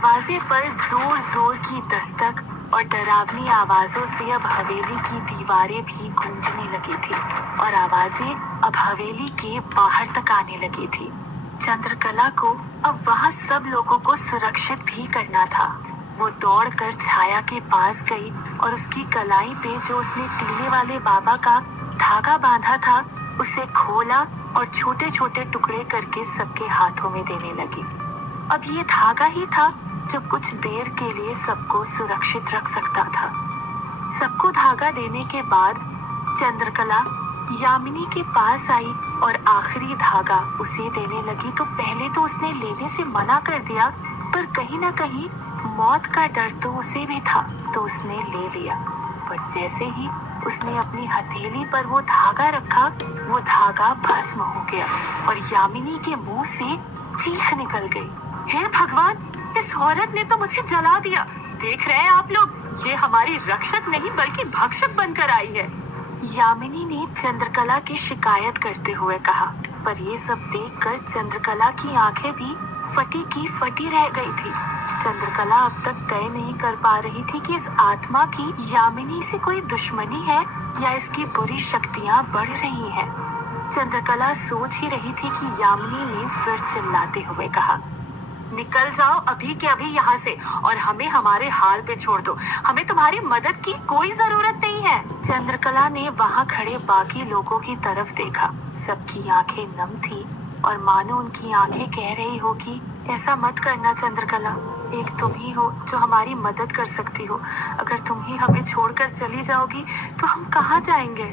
दरवाजे पर जोर जोर की दस्तक और डरावनी आवाजों से अब हवेली की दीवारें भी गूंजने लगी थी और आवाजें अब हवेली के बाहर तक आने लगी थी। चंद्रकला को अब वहाँ सब लोगों को सुरक्षित भी करना था। वो दौड़कर छाया के पास गई और उसकी कलाई पे जो उसने टीले वाले बाबा का धागा बांधा था उसे खोला और छोटे छोटे टुकड़े करके सबके हाथों में देने लगी। अब ये धागा ही था जो कुछ देर के लिए सबको सुरक्षित रख सकता था। सबको धागा देने के बाद चंद्रकला यामिनी के पास आई और आखिरी धागा उसे देने लगी तो पहले तो उसने लेने से मना कर दिया, पर कहीं ना कहीं मौत का डर तो उसे भी था तो उसने ले लिया। पर जैसे ही उसने अपनी हथेली पर वो धागा रखा, वो धागा भस्म हो गया और यामिनी के मुंह से चीख निकल गई। हे भगवान, इस औरत ने तो मुझे जला दिया। देख रहे हैं आप लोग, ये हमारी रक्षक नहीं बल्कि भक्षक बनकर आई है। यामिनी ने चंद्रकला की शिकायत करते हुए कहा, पर ये सब देखकर चंद्रकला की आंखें भी फटी की फटी रह गई थी। चंद्रकला अब तक तय नहीं कर पा रही थी कि इस आत्मा की यामिनी से कोई दुश्मनी है या इसकी बुरी शक्तियां बढ़ रही हैं। चंद्रकला सोच ही रही थी कि यामिनी ने फिर चिल्लाते हुए कहा, निकल जाओ अभी के अभी यहाँ से और हमें हमारे हाल पे छोड़ दो। हमें तुम्हारी मदद की कोई जरूरत नहीं है। चंद्रकला ने वहाँ खड़े बाकी लोगों की तरफ देखा। सबकी आंखें नम थी और मानो उनकी आंखें कह रही हो कि ऐसा मत करना चंद्रकला, एक तुम ही हो जो हमारी मदद कर सकती हो। अगर तुम ही हमें छोड़कर चली जाओगी तो हम कहाँ जाएंगे।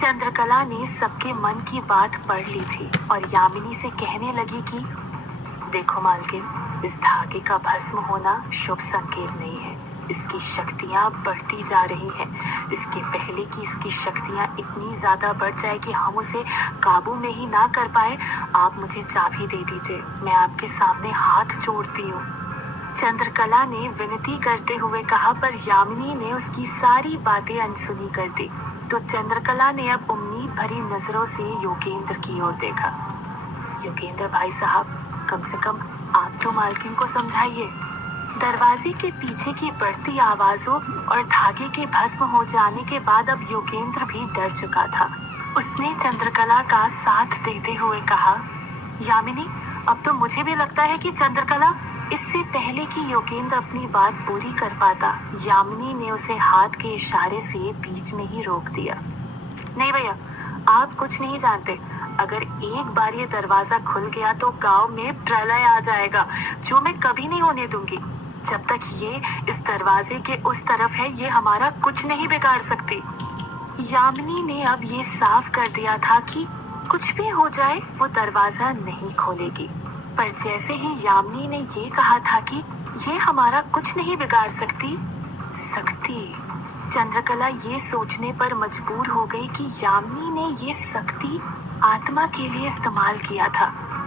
चंद्रकला ने सबके मन की बात पढ़ ली थी और यामिनी से कहने लगी कि देखो मालकिन, इस धागे का भस्म होना शुभ संकेत नहीं है। इसकी शक्तियाँ बढ़ती जा रही हैं। इसके पहले कि इसकी शक्तियाँ इतनी ज्यादा बढ़ जाए कि हम उसे काबू में ही ना कर पाए, आप मुझे चाबी दे दीजिए। मैं आपके सामने हाथ जोड़ती हूँ। चंद्रकला ने विनती करते हुए कहा, पर यामिनी ने उसकी सारी बातें अनसुनी कर दी। तो चंद्रकला ने अब उम्मीद भरी नजरों से योगेंद्र की ओर देखा। योगेंद्र भाई साहब, कम से कम आप तो मालकिन को समझाइए। दरवाजे के पीछे की बढ़ती आवाजों और धागे के भस्म हो जाने के बाद अब योगेंद्र भी डर चुका था। उसने चंद्रकला का साथ देते हुए कहा, यामिनी, अब तो मुझे भी लगता है कि चंद्रकला, इससे पहले कि योगेंद्र अपनी बात पूरी कर पाता, यामिनी ने उसे हाथ के इशारे से बीच में ही रोक दिया। नहीं भैया, आप कुछ नहीं जानते। अगर एक बार ये दरवाजा खुल गया तो गांव में प्रलय आ जाएगा, जो मैं कभी नहीं होने दूंगी। जब तक ये इस दरवाजे के उस तरफ है, ये हमारा कुछ नहीं बिगाड़ सकती। यामिनी ने अब ये साफ कर दिया था कि कुछ भी हो जाए वो दरवाजा नहीं खोलेगी। पर जैसे ही यामिनी ने ये कहा था कि ये हमारा कुछ नहीं बिगाड़ सकती, चंद्रकला ये सोचने पर मजबूर हो गई कि यामिनी ने ये शक्ति आत्मा के लिए इस्तेमाल किया था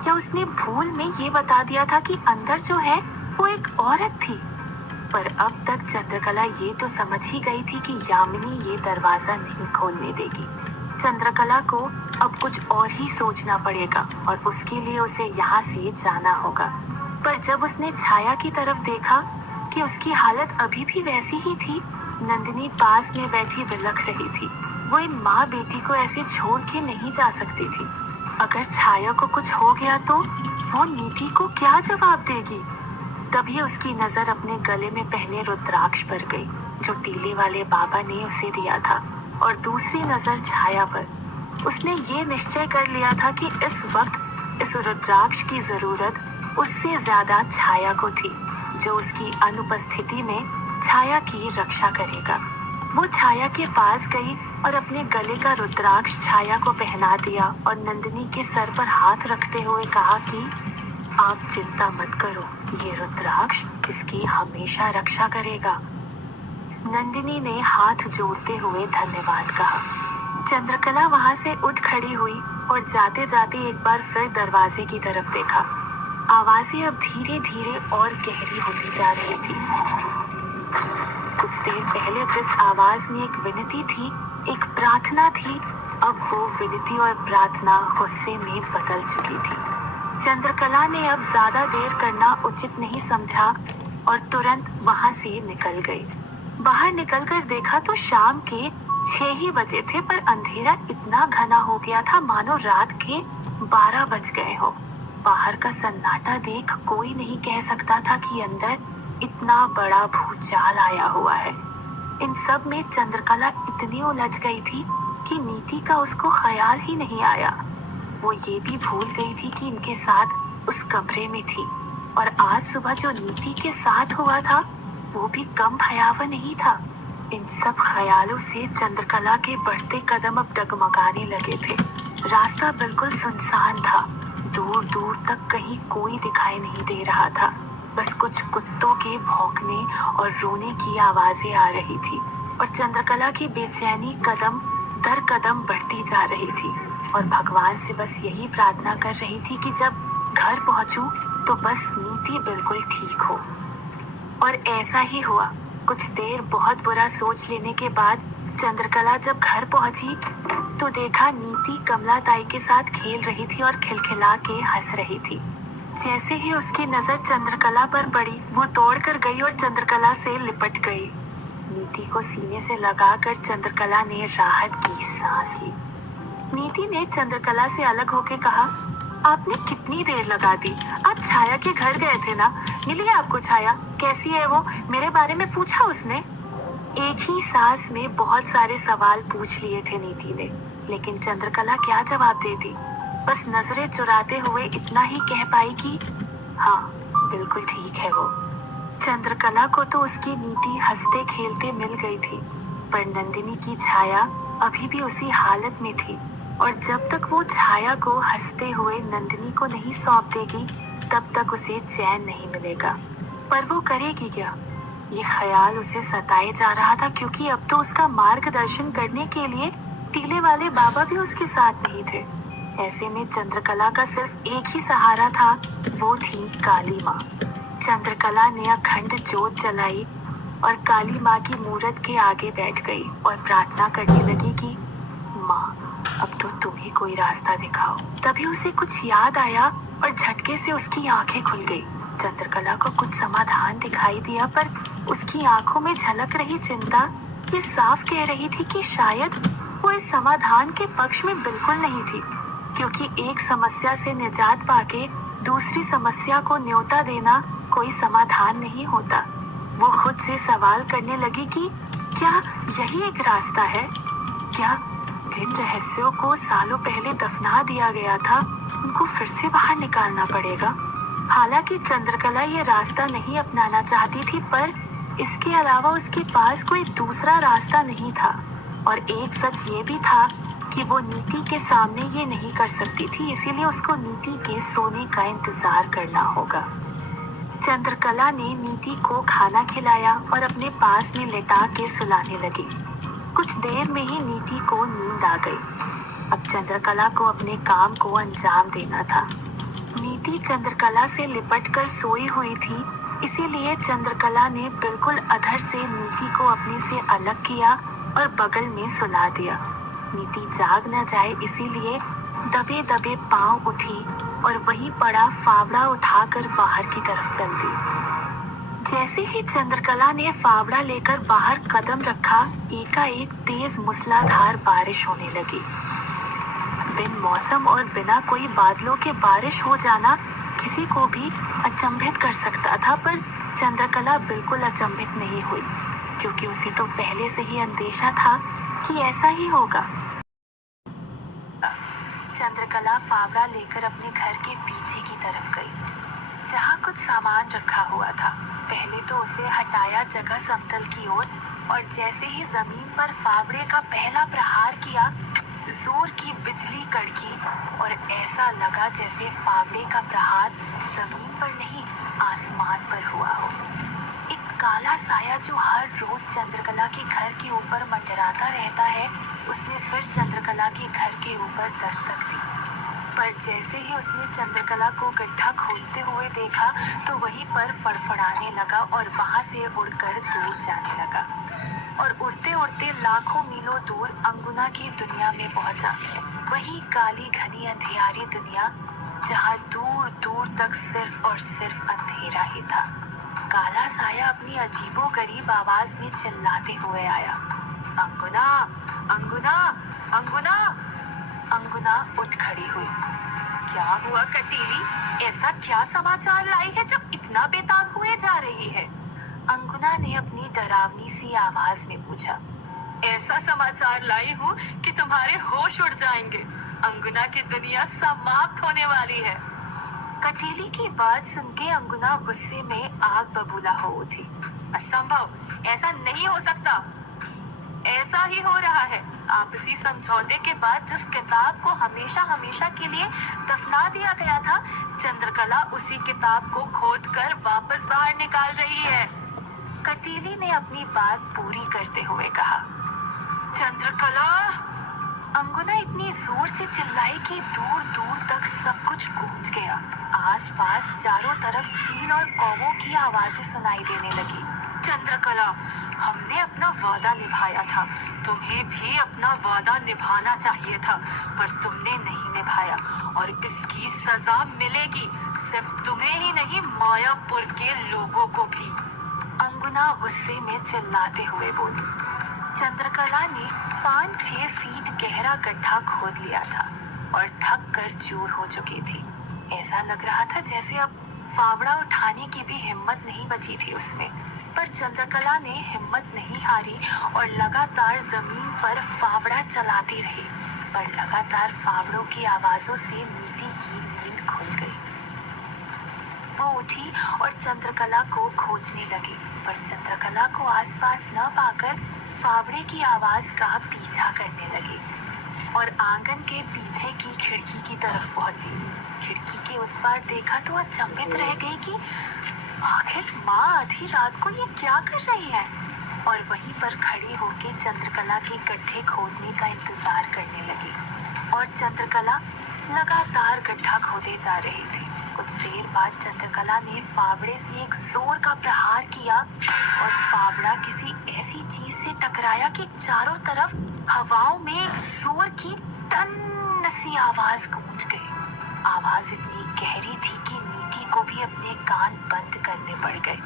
या उसने भूल में ये बता दिया था कि अंदर जो है वो एक औरत थी। पर अब तक चंद्रकला ये तो समझ ही गई थी कि यामिनी ये दरवाजा नहीं खोलने देगी। चंद्रकला को अब कुछ और ही सोचना पड़ेगा और उसके लिए उसे यहाँ से जाना होगा। पर जब उसने छाया की तरफ देखा कि उसकी हालत अभी भी वैसी ही थी, नंदिनी पास में बैठी बिलख रही थी। वो इन माँ बेटी को ऐसे छोड़ के नहीं जा सकती थी। अगर छाया को कुछ हो गया तो वो नीति को क्या जवाब देगी। तभी उसकी नजर अपने गले में पहने रुद्राक्ष पर गई जो टीले वाले बाबा ने उसे दिया था, और दूसरी नजर छाया पर। उसने ये निश्चय कर लिया था कि इस वक्त इस रुद्राक्ष की जरूरत उससे ज्यादा छाया को थी, जो उसकी अनुपस्थिति में छाया की रक्षा करेगा। वो छाया के पास गई और अपने गले का रुद्राक्ष छाया को पहना दिया और नंदिनी के सर पर हाथ रखते हुए कहा कि आप चिंता मत करो, ये रुद्राक्ष इसकी हमेशा रक्षा करेगा। नंदिनी ने हाथ जोड़ते हुए धन्यवाद कहा। चंद्रकला वहां से उठ खड़ी हुई और जाते जाते एक बार फिर दरवाजे की तरफ देखा। आवाजें अब धीरे धीरे और गहरी होती जा रही थी। कुछ देर पहले जिस आवाज में एक विनती थी, एक प्रार्थना थी, अब वो विनती और प्रार्थना गुस्से में बदल चुकी थी। चंद्रकला ने अब ज्यादा देर करना उचित नहीं समझा और तुरंत वहां से निकल गई। बाहर निकलकर देखा तो शाम के 6 ही बजे थे, पर अंधेरा इतना घना हो गया था मानो रात के 12 बज गए हो। बाहर का सन्नाटा देख कोई नहीं कह सकता था कि अंदर इतना बड़ा भूचाल आया हुआ है। इन सब में चंद्रकला इतनी उलझ गई थी कि नीति का उसको ख्याल ही नहीं आया। वो ये भी भूल गई थी कि इनके साथ उस कमरे में थी, और आज सुबह जो नीति के साथ हुआ था वो भी कम भयावह नहीं था। इन सब ख्यालों से चंद्रकला के बढ़ते कदम अब डगमगाने लगे थे। रास्ता बिल्कुल सुनसान था, दूर दूर तक कहीं कोई दिखाई नहीं दे रहा था। बस कुछ कुत्तों के भौंकने और रोने की आवाजें आ रही थी, और चंद्रकला की बेचैनी कदम दर कदम बढ़ती जा रही थी, और भगवान से बस यही प्रार्थना कर रही थी कि जब घर पहुंचूं तो बस नीति बिल्कुल ठीक हो। और ऐसा ही हुआ। कुछ देर बहुत बुरा सोच लेने के बाद चंद्रकला जब घर पहुंची तो देखा नीति कमला ताई के साथ खेल रही थी और खिलखिला के हंस रही थी। जैसे ही उसकी नजर चंद्रकला पर पड़ी, वो दौड़कर गई और चंद्रकला से लिपट गई। नीति को सीने से लगाकर चंद्रकला ने राहत की सांस ली। नीति ने चंद्रकला से अलग होकर कहा, आपने कितनी देर लगा दी? आप छाया के घर गए थे ना? मिली आपको छाया? कैसी है वो? मेरे बारे में पूछा उसने? एक ही सांस में बहुत सारे सवाल पूछ लिए थे नीति ने, लेकिन चंद्रकला क्या जवाब देती? बस नजरें चुराते हुए इतना ही कह पाई कि हाँ, बिल्कुल ठीक है वो। चंद्रकला को तो उसकी नीति हंसते खेलते मिल गई थी, पर नंदिनी की छाया अभी भी उसी हालत में थी, और जब तक वो छाया को हंसते हुए नंदिनी को नहीं सौंप देगी तब तक उसे चैन नहीं मिलेगा। पर वो करेगी क्या? ये ख्याल उसे सताए जा रहा था, क्योंकि अब तो उसका मार्गदर्शन करने के लिए टीले वाले बाबा भी उसके साथ नहीं थे। ऐसे में चंद्रकला का सिर्फ एक ही सहारा था, वो थी काली माँ। चंद्रकला ने अखंड जोत जलाई और काली माँ की मूर्त के आगे बैठ गई और प्रार्थना करने लगी कि माँ, अब तो तुम ही कोई रास्ता दिखाओ। तभी उसे कुछ याद आया और झटके से उसकी आंखें खुल गई। चंद्रकला को कुछ समाधान दिखाई दिया, पर उसकी आंखों में झलक रही चिंता ये साफ कह रही थी कि शायद वो इस समाधान के पक्ष में बिल्कुल नहीं थी, क्योंकि एक समस्या से निजात पाके दूसरी समस्या को न्योता देना कोई समाधान नहीं होता। वो खुद से सवाल करने लगी कि क्या यही एक रास्ता है? क्या जिन रहस्यों को सालों पहले दफना दिया गया था उनको फिर से बाहर निकालना पड़ेगा? हालांकि चंद्रकला ये रास्ता नहीं अपनाना चाहती थी, पर इसके अलावा उसके पास कोई दूसरा रास्ता नहीं था। और एक सच ये भी था कि वो नीति के सामने ये नहीं कर सकती थी, इसीलिए उसको नीति के सोने का इंतजार करना होगा। चंद्रकला ने नीति को खाना खिलाया और अपने पास में लेटा के सुलाने लगी। कुछ देर में ही नीति को नींद आ गई। अब चंद्रकला को अपने काम को अंजाम देना था। नीति चंद्रकला से लिपटकर सोई हुई थी, इसीलिए चंद्रकला ने बिल्कुल अधर से नीति को अपने से अलग किया और बगल में सुला दिया। नीति जाग न जाए इसीलिए दबे दबे पांव उठी और वहीं पड़ा फावड़ा उठाकर बाहर की तरफ चल दी। जैसे ही चंद्रकला ने फावड़ा लेकर बाहर कदम रखा, एकाएक तेज मूसलाधार बारिश होने लगी। बिन मौसम और बिना कोई बादलों के बारिश हो जाना किसी को भी अचंभित कर सकता था, पर चंद्रकला बिल्कुल अचंभित नहीं हुई, क्योंकि उसे तो पहले से ही अंदेशा था कि ऐसा ही होगा। चंद्रकला फावड़ा लेकर अपने घर के पीछे की तरफ गई, जहाँ कुछ सामान रखा हुआ था। पहले तो उसे हटाया जगह समतल की ओर, और जैसे ही जमीन पर फावड़े का पहला प्रहार किया, जोर की बिजली कड़की और ऐसा लगा जैसे फावड़े का प्रहार जमीन पर नहीं, आसमान पर हुआ हो। एक काला साया जो हर रोज चंद्रकला के घर के ऊपर मंडराता रहता है, उसने फिर चंद्रकला के घर के ऊपर दस्तक दी। पर जैसे ही उसने चंद्रकला को गड्ढा खोदते हुए देखा तो वहीं पर फड़फड़ाने लगा और वहां से उड़कर दूर जाने लगा, और उड़ते उड़ते लाखों मीलों दूर अंगुना की दुनिया में पहुंचा। वही काली घनी अंधियारी दुनिया जहाँ दूर दूर तक सिर्फ और सिर्फ अंधेरा ही था। काला साया अपनी अजीबोगरीब आवाज में चिल्लाते हुए आया, अंगुना, अंगुना, अंगुना। अंगुना उठ खड़ी हुई। क्या हुआ कटीली? ऐसा क्या समाचार लाई है जो इतना बेताब हुए जा रही है? अंगुना ने अपनी डरावनी सी आवाज में पूछा। ऐसा समाचार लाई हूँ कि तुम्हारे होश उड़ जाएंगे। अंगुना की दुनिया समाप्त होने वाली है। कटीली की बात सुन के अंगुना गुस्से में आग बबूला हो उठी। असंभव, ऐसा नहीं हो सकता। ऐसा ही हो रहा है। आपसी समझौते के बाद जिस किताब को हमेशा हमेशा के लिए दफना दिया गया था, चंद्रकला उसी किताब को खोदकर वापस बाहर निकाल रही है। कटीली ने अपनी बात पूरी करते हुए कहा। चंद्रकला! अंगुना इतनी जोर से चिल्लाई कि दूर दूर तक सब कुछ गूंज गया। आसपास चारों तरफ चील और कौवों की आवाजें सुनाई देने लगी। चंद्रकला, हमने अपना वादा निभाया था। तुम्हें भी अपना वादा निभाना चाहिए था, पर तुमने नहीं निभाया और इसकी सजा मिलेगी। सिर्फ तुम्हें ही नहीं, मायापुर के लोगों को भी। अंगुना गुस्से में चिल्लाते हुए बोली। चंद्रकला ने 5-6 फीट गहरा गड्ढा खोद लिया था और थक कर चूर हो चुकी थी। ऐसा लग रहा था जैसे अब फावड़ा उठाने की भी हिम्मत नहीं बची थी उसमें। पर चंद्रकला ने हिम्मत नहीं हारी और लगातार जमीन पर फावड़ा चलाती रही। पर लगातार फावड़ों की आवाजों से नीति की नींद खुल गई। वो उठी और चंद्रकला को खोजने लगी, पर चंद्रकला को आसपास न पाकर फावड़े की आवाज का पीछा करने लगी और आंगन के पीछे की खिड़की की तरफ पहुंची। खिड़की के उस पार देखा तो अचंभित रह गई कि आखिर माँ आधी रात को ये क्या कर रही है, और वहीं पर खड़ी होकर चंद्रकला के गड्ढे खोदने का इंतजार करने लगी। और चंद्रकला लगातार गड्ढा खोदे जा रही थी। कुछ देर बाद चंद्रकला ने फावड़े से एक जोर का प्रहार किया और फावड़ा किसी ऐसी चीज से टकराया कि चारों तरफ हवाओं में एक जोर की टन सी आवाज गूंज गई। आवाज इतनी गहरी थी कि नीति को भी अपने कान बंद करने पड़ गए।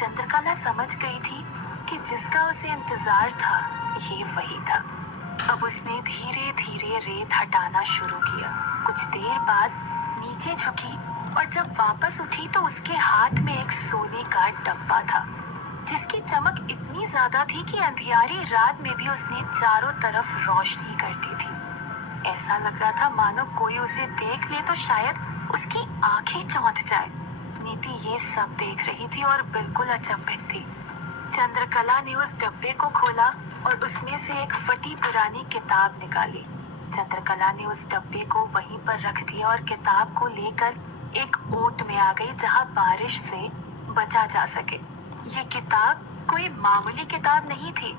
चंद्रकला समझ गई थी कि जिसका उसे इंतजार था ये वही था। अब उसने धीरे धीरे रेत हटाना शुरू किया। कुछ देर बाद नीचे झुकी और जब वापस उठी तो उसके हाथ में एक सोने का डब्बा था, जिसकी चमक इतनी ज्यादा थी कि अंधियारी रात में भी उसने चारों तरफ रोशनी कर दी थी। ऐसा लग रहा था मानो कोई उसे देख ले तो शायद उसकी आंखें चौंध जाए। नीति ये सब देख रही थी और बिल्कुल अचंभित थी। चंद्रकला ने उस डब्बे को खोला और उसमें से एक फटी पुरानी किताब निकाली। चंद्रकला ने उस डब्बे को वहीं पर रख दिया और किताब को लेकर एक ओट में आ गई जहां बारिश से बचा जा सके। ये किताब कोई मामूली किताब नहीं थी।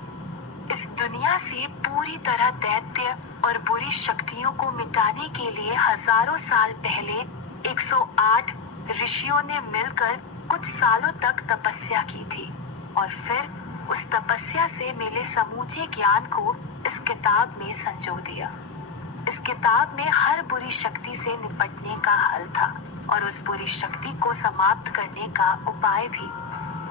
इस दुनिया से पूरी तरह दैत्य और बुरी शक्तियों को मिटाने के लिए हजारों साल पहले 108 ऋषियों ने मिलकर कुछ सालों तक तपस्या की थी और फिर उस तपस्या से मिले समूचे ज्ञान को इस किताब में संजो दिया। इस किताब में हर बुरी शक्ति से निपटने का हल था और उस बुरी शक्ति को समाप्त करने का उपाय भी।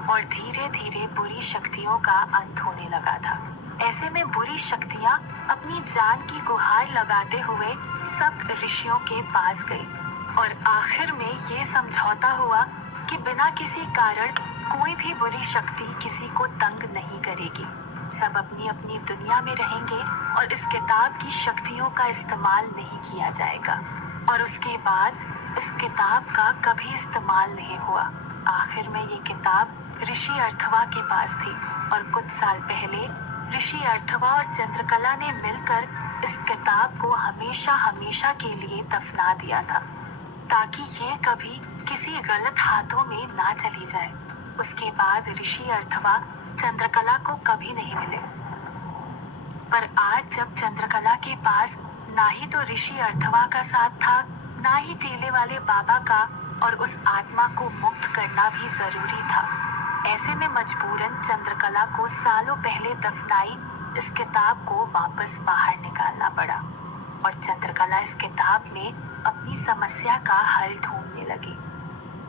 और धीरे धीरे बुरी शक्तियों का अंत होने लगा था। ऐसे में बुरी शक्तियां अपनी जान की गुहार लगाते हुए सब ऋषियों के पास गई और आखिर में ये समझौता हुआ कि बिना किसी कारण कोई भी बुरी शक्ति किसी को तंग नहीं करेगी। सब अपनी अपनी दुनिया में रहेंगे और इस किताब की शक्तियों का इस्तेमाल नहीं किया जाएगा। और उसके बाद इस किताब का कभी इस्तेमाल नहीं हुआ। आखिर में ये किताब ऋषि अर्थवा के पास थी और कुछ साल पहले ऋषि अर्थवा और चंद्रकला ने मिलकर इस किताब को हमेशा हमेशा के लिए दफना दिया था, ताकि ये कभी किसी गलत हाथों में ना चली जाए। उसके बाद ऋषि अर्थवा चंद्रकला को कभी नहीं मिले। पर आज जब चंद्रकला के पास ना ही तो ऋषि अर्थवा का साथ था, ना ही टीले वाले बाबा का, और उस आत्मा को मुक्त करना भी जरूरी था। ऐसे में मजबूरन चंद्रकला को सालों पहले दफनाई इस किताब को वापस बाहर निकालना पड़ा। और चंद्रकला इस किताब में अपनी समस्या का हल ढूंढने लगी।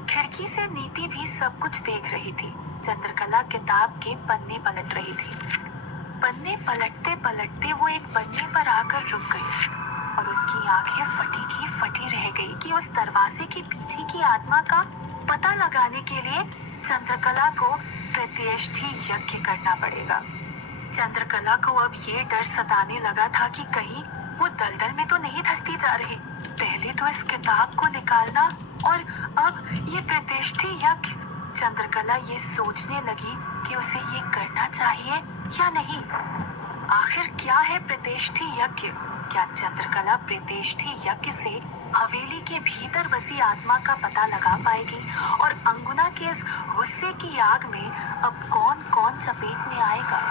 खिड़की से नीति भी सब कुछ देख रही थी। चंद्रकला किताब के पन्ने पलट रही थी। पन्ने पलटते पलटते वो एक पन्ने पर आकर रुक गई और उसकी आंखें फटी की फटी रह गई कि उस दरवाजे के पीछे की आत्मा का पता लगाने के लिए चंद्रकला को प्रतिष्ठी यज्ञ करना पड़ेगा। चंद्रकला को अब ये डर सताने लगा था कि कहीं वो दलदल में तो नहीं धंसती जा रही। पहले तो इस किताब को निकालना और अब ये प्रतिष्ठी यज्ञ। चंद्रकला ये सोचने लगी कि उसे ये करना चाहिए या नहीं। आखिर क्या है प्रतिष्ठी यज्ञ? क्या चंद्रकला प्रतिष्ठी यज्ञ से हवेली के भीतर बसी आत्मा का पता लगा पाएगी? और अंगुना के इस गुस्से की आग में अब कौन कौन चपेट में आएगा?